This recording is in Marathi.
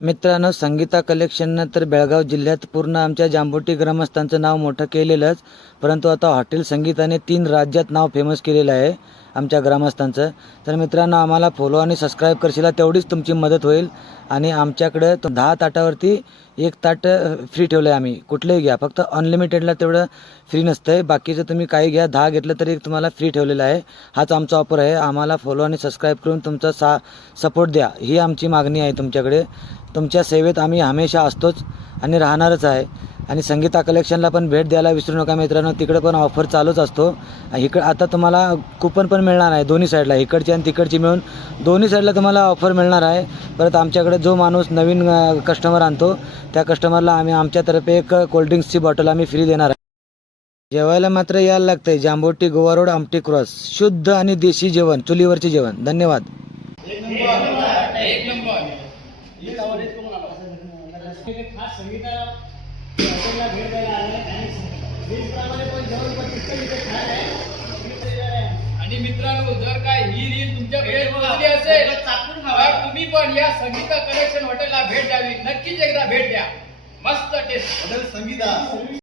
मित्रांनो, संगीता कलेक्शननं तर बेळगाव जिल्ह्यात पूर्ण आमच्या जांभोटी ग्रामस्थांचं नाव मोठं केलेलंच, परंतु आता हॉटेल संगीताने 3 राज्यात नाव फेमस केलेलं आहे आमच्या ग्रामस्थांचं. तर मित्रांनो, आम्हाला फॉलो आणि सबस्क्राईब करशील तेवढीच तुमची मदत होईल. आणि आमच्याकडे 10 ताटावरती 1 ताट फ्री ठेवलं आहे आम्ही. कुठलंही घ्या, फक्त अनलिमिटेडला तेवढं फ्री नसतं आहे. बाकीचं तुम्ही काही घ्या, 10 घेतलं तरी तुम्हाला फ्री ठेवलेलं आहे. हाच आमचा ऑफर आहे. आम्हाला फॉलो आणि सबस्क्राईब करून तुमचा सपोर्ट द्या, ही आमची मागणी आहे तुमच्याकडे. तुमच्या सेवेत आम्ही हमेशा असतोच आणि राहणारच आहे. आणि संगीता कलेक्शनला पण भेट द्यायला विसरू नका मित्रांनो, तिकडे पण ऑफर चालूच असतो. आता तुम्हाला कुपन पण मिळणार आहे दोन्ही साईडला, इकडची आणि तिकडची मिळून दोन्ही साईडला तुम्हाला ऑफर मिळणार आहे. परत आमच्याकडे जो माणूस नवीन कस्टमर आणतो त्या कस्टमरला आम्ही आमच्यातर्फे एक कोल्ड्रिंक्सची बॉटल आम्ही फ्री देणार आहे. जेवायला मात्र यायला लागतंय. जांभोटी गोवा रोड, आमटी क्रॉस. शुद्ध आणि देशी जेवण, चुलीवरचे जेवण. धन्यवाद. खास संगीताला हॉटेलला भेट द्यायला आले आणि रीलप्रमाणे पण जेवण पण तिथं तिथे खायला आहे. आणि मित्रांनो, जर काय ही रील तुमच्या भेट पोहोचली असेल तर तुम्ही पण या संगीता कलेक्शन हॉटेलला भेट द्यावी. नक्कीच एकदा भेट द्या. मस्त टेस्ट हॉटेल संगीता.